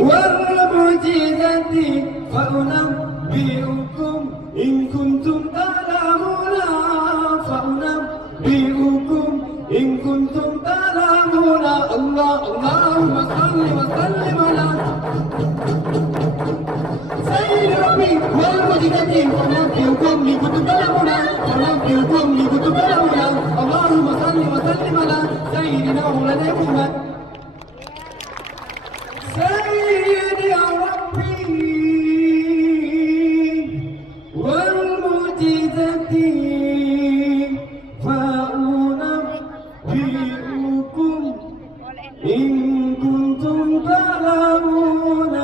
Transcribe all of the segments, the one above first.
والمعجزات فأنبئكم إن كنتم تعلمون فأنبئكم إن كنتم تعلمون اللهم صل وسلم على سيد ربي والمعجزات فأنبئكم إن كنتم تعلمون فأنبئكم إن كنتم تعلمون اللهم صل وسلم على سيدنا مولانا محمد سيدي يا ربي والمعجزات فأنبئكم إن كنتم تعلمون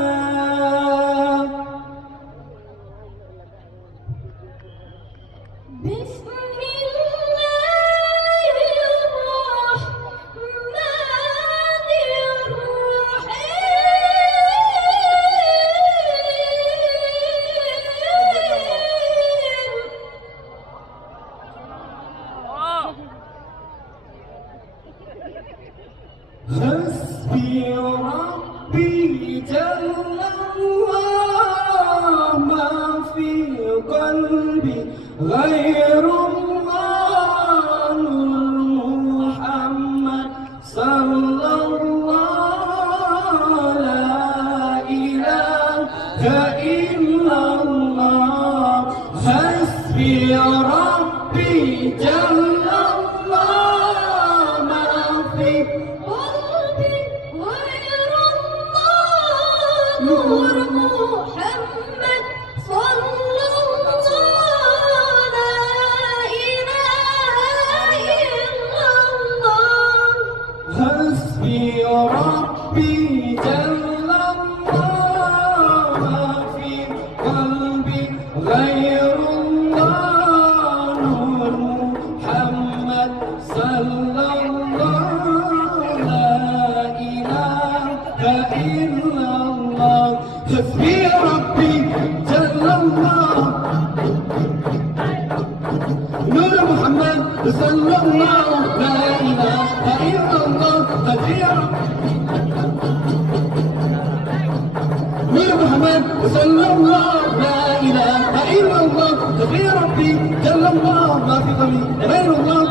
حسبي ربي جل الله ما في قلبي غير الله محمد صلى الله لا إله إلا الله حسبي ربي جل الله ما في نور محمد صلى الله لا إله إلا الله حسبي ربي جل الله ما في قلبي غير الله نور محمد صلى الله لا إله إلا الله حسبي ربي جل الله نور محمد صلى الله لا إله إلا الله حسبي نور محمد صلى الله لا إله إلا الله حسبي ربي جل الله ما في قلبي غير الله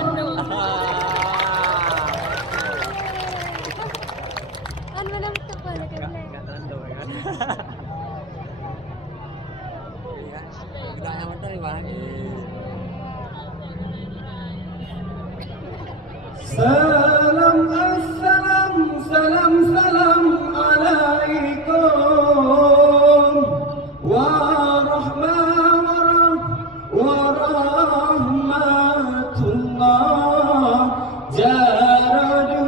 Salam assalam salam salam alaikum warahmatullah jaradu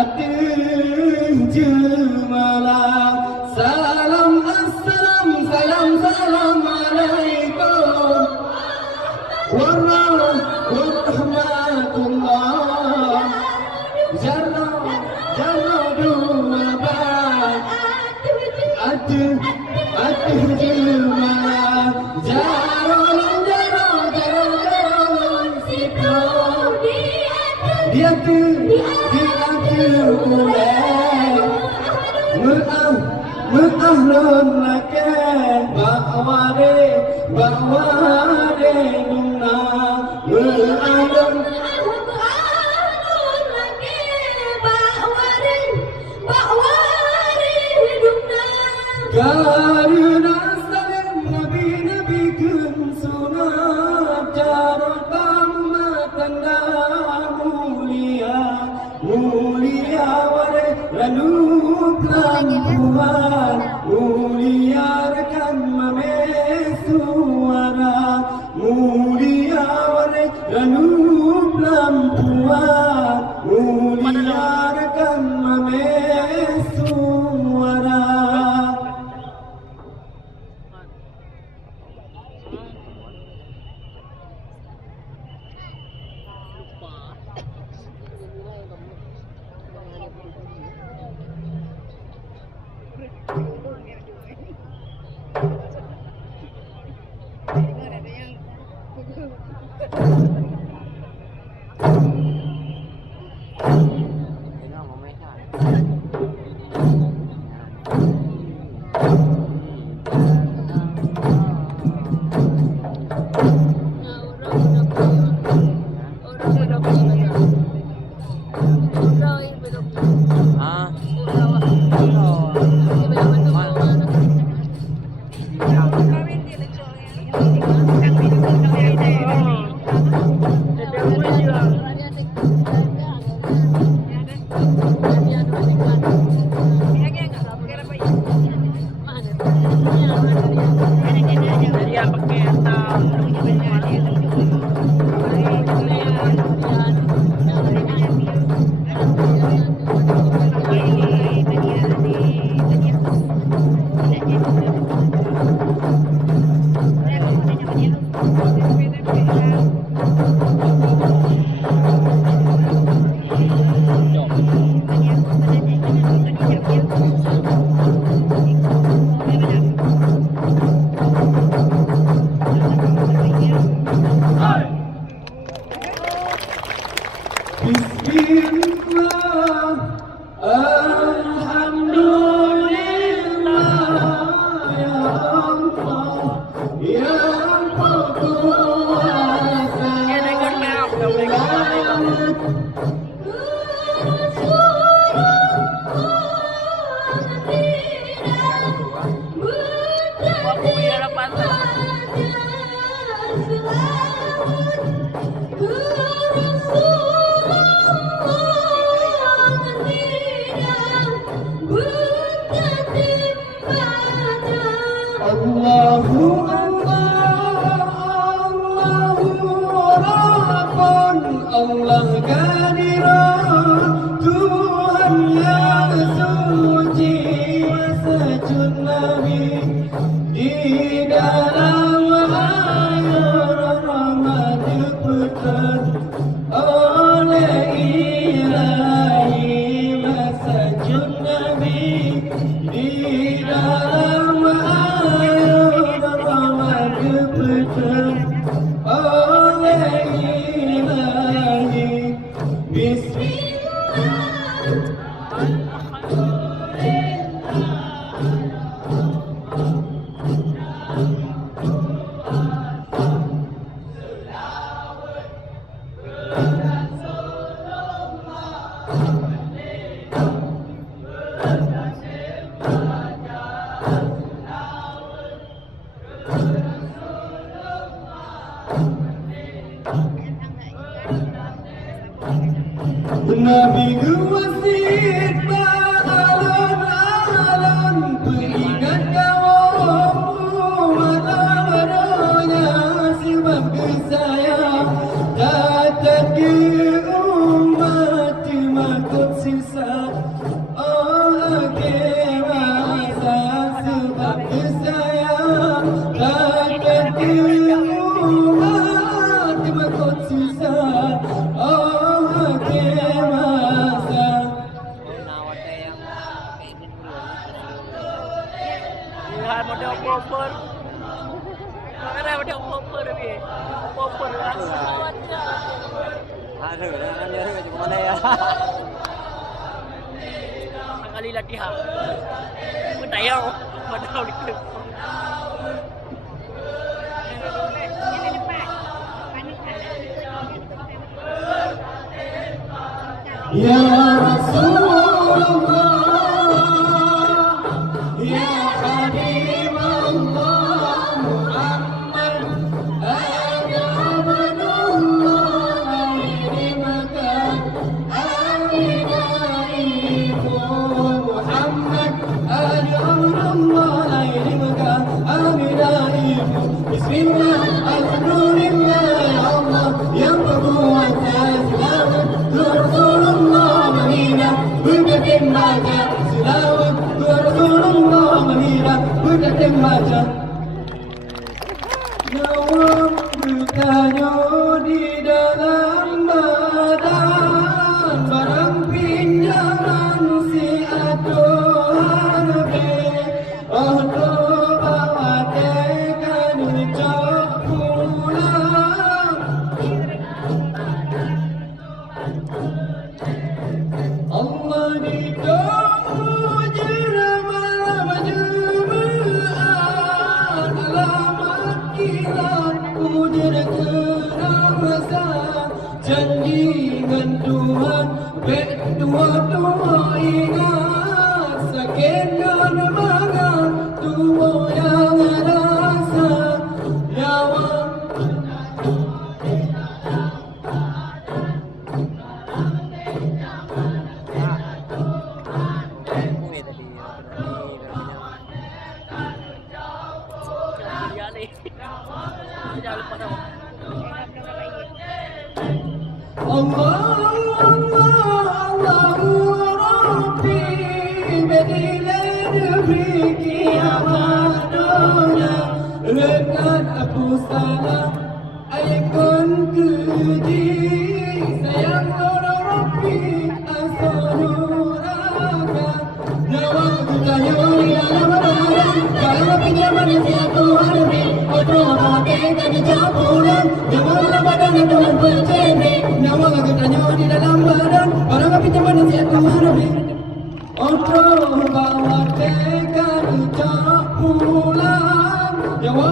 adan Keumala salam assalam salam salam alaikum warahmatullah jaradu adan Keumala jarolong dia Mu'ahlun laka ba'ware nuna Mu'ahlun laka ba'ware nuna Karuna salim nabi kun sunat Jaratan matanda mulia ware ranuk lampuan mulia rekan mame suara mulia ware ranuk lampuan mulia rekan mame suara Aku punya harapan tu. Allahu Rabbun Allah Kadiran Tuhan yang suci Masjid Nabi di dalam air rahmat diputar oleh ilahi Masjid Nabi di dalam air rahmat diputar oleh ilahi Nabi wasit alon-alon beringat kaum mata-matanya sebab kesayang datang ke umat makut sisa akhir masa sebab kesayang datang ke umat makut sisa model popper. Mana model popper ni? Popper lah. Ada dah, ada macam mana ya? Sekali latihan. Aku tayang model ni. Ya Rasulullah Ya Bismillah, Alhamdulillah, Ya Allah, yang berkuasa selawat Rasulullah Madinah, berkatim baca selawat Rasulullah Madinah, berkatim baca. Nawam bertanya di dalam badan, barang pinjaman si atuh harbe, oh janjikan Tuhan Dua-dua ingat sakit dan mangat Tubuh yang rasa nyawa Allah, Allahu Rabbi Bedilah negeri kiamat dunia Lekat aku salah Aikon keji Sayang Allah Rabbi Asaluraka Nyawa aku tanya di dalam badan Kalau pinjaman yang siatu harbi Odoh pakai di campuran Nyawa badan yang Tuhan berceri Nyawa aku tanya di dalam badan Orang pinjaman yang siatu harbi Odoh bawa tekan campuran Nyawa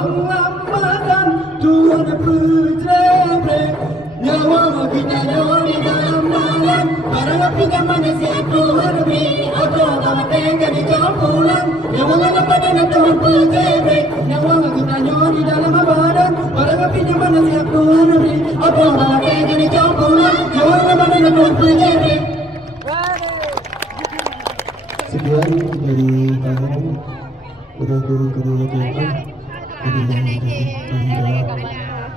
badan Tuhan berceri Nyawa aku tanya di dalam badan Orang pinjaman yang siatu harbi Odoh bawa tekan campuran Nyawa badan yang Tuhan berceri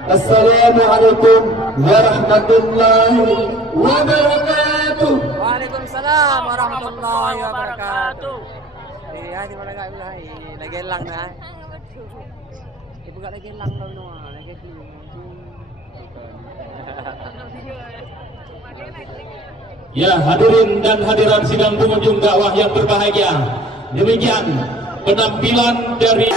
Assalamualaikum warahmatullahi wabarakatuh. Waalaikumsalam warahmatullahi wabarakatuh. Iya, di mana enggak bilang lagi lang na. Ibu enggak lagi lang daw no, lagi film. Ya, hadirin dan hadirat sidang pengunjung dakwah yang berbahagia. Demikian penampilan dari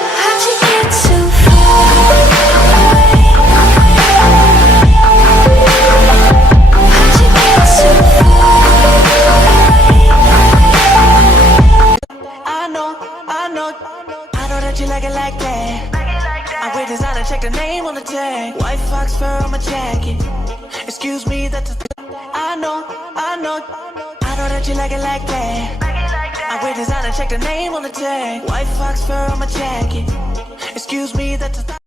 check the name on the tag. White fox fur on my jacket. Excuse me, that's a I know that you like it like that. I wear designer, check the name on the tag. White fox fur on my jacket. Excuse me, that's a